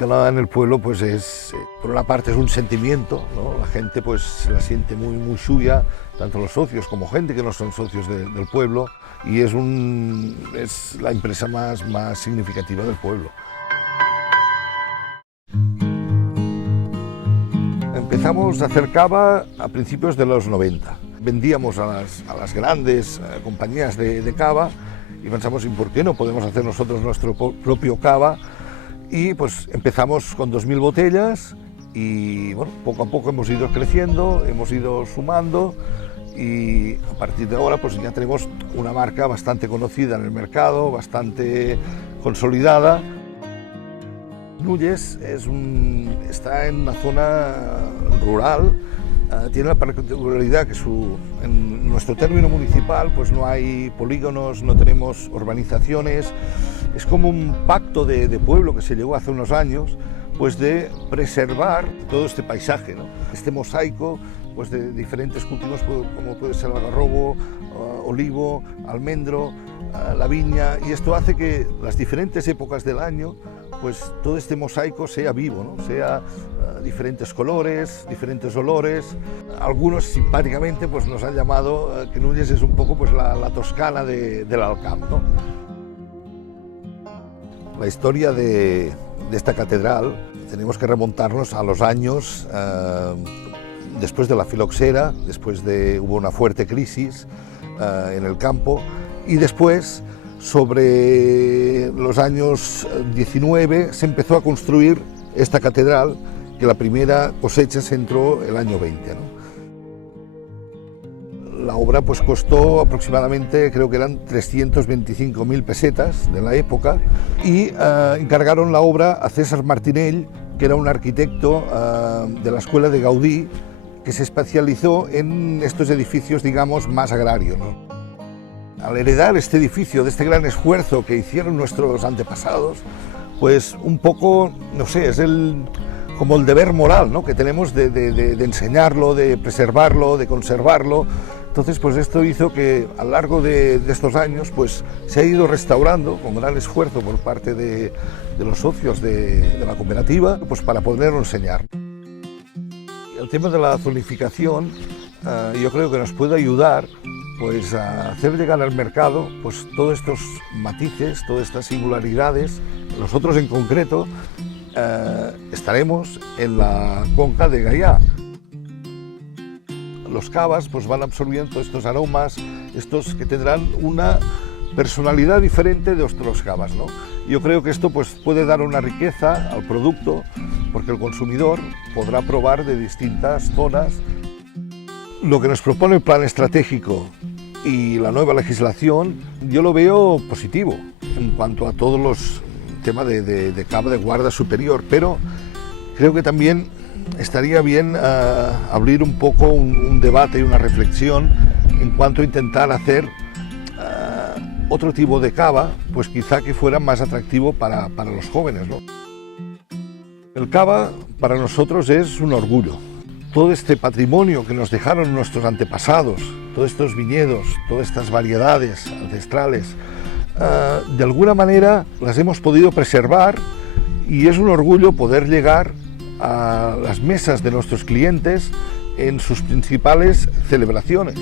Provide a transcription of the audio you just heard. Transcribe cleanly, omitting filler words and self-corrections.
vinícola en el pueblo pues es, por una parte es un sentimiento, ¿no? La gente pues se la siente muy suya, tanto los socios como gente que no son socios del pueblo, y es la empresa más significativa del pueblo. Empezamos a hacer cava a principios de los 90. Vendíamos a las grandes compañías de cava y pensamos, ¿y por qué no podemos hacer nosotros nuestro propio cava? Y pues empezamos con 2000 botellas y bueno, poco a poco hemos ido creciendo, hemos ido sumando, y a partir de ahora pues ya tenemos una marca bastante conocida en el mercado, bastante consolidada. Nulles está en una zona rural, tiene la particularidad que en nuestro término municipal pues no hay polígonos, no tenemos urbanizaciones. Es como un pacto de pueblo que se llegó hace unos años, pues de preservar todo este paisaje, ¿no? Este mosaico pues de diferentes cultivos como puede ser el algarrobo, olivo, almendro, la viña, y esto hace que las diferentes épocas del año pues todo este mosaico sea vivo, ¿no? Sea diferentes colores, diferentes olores. Algunos simpáticamente pues nos han llamado que Nulles es un poco pues la Toscana del Alcamp, ¿no? La historia de esta catedral tenemos que remontarnos a los años después de la filoxera, hubo una fuerte crisis en el campo, y después, sobre los años 19, se empezó a construir esta catedral, que la primera cosecha se entró el año 20, ¿no? La obra pues costó aproximadamente, creo que eran 325.000 pesetas de la época, y encargaron la obra a César Martinell, que era un arquitecto de la escuela de Gaudí, que se especializó en estos edificios, digamos, más agrarios, ¿no? Al heredar este edificio, de este gran esfuerzo que hicieron nuestros antepasados, pues un poco, no sé, es como el deber moral, ¿no?, que tenemos de enseñarlo, de preservarlo, de conservarlo. Entonces, pues esto hizo que a lo largo de estos años pues se ha ido restaurando con gran esfuerzo por parte de los socios de la cooperativa, pues para poderlo enseñar. El tema de la zonificación yo creo que nos puede ayudar pues a hacer llegar al mercado pues todos estos matices, todas estas singularidades. Nosotros en concreto estaremos en la conca de Gaià. Los cavas pues van absorbiendo estos aromas, estos que tendrán una personalidad diferente de otros cavas, ¿no? Yo creo que esto pues puede dar una riqueza al producto, porque el consumidor podrá probar de distintas zonas. Lo que nos propone el plan estratégico y la nueva legislación, yo lo veo positivo en cuanto a todos los temas de cava de guarda superior, pero creo que también estaría bien abrir un poco un debate y una reflexión en cuanto a intentar hacer otro tipo de cava, pues quizá que fuera más atractivo para los jóvenes, ¿no? El cava para nosotros es un orgullo. Todo este patrimonio que nos dejaron nuestros antepasados, todos estos viñedos, todas estas variedades ancestrales, de alguna manera las hemos podido preservar, y es un orgullo poder llegar a las mesas de nuestros clientes en sus principales celebraciones.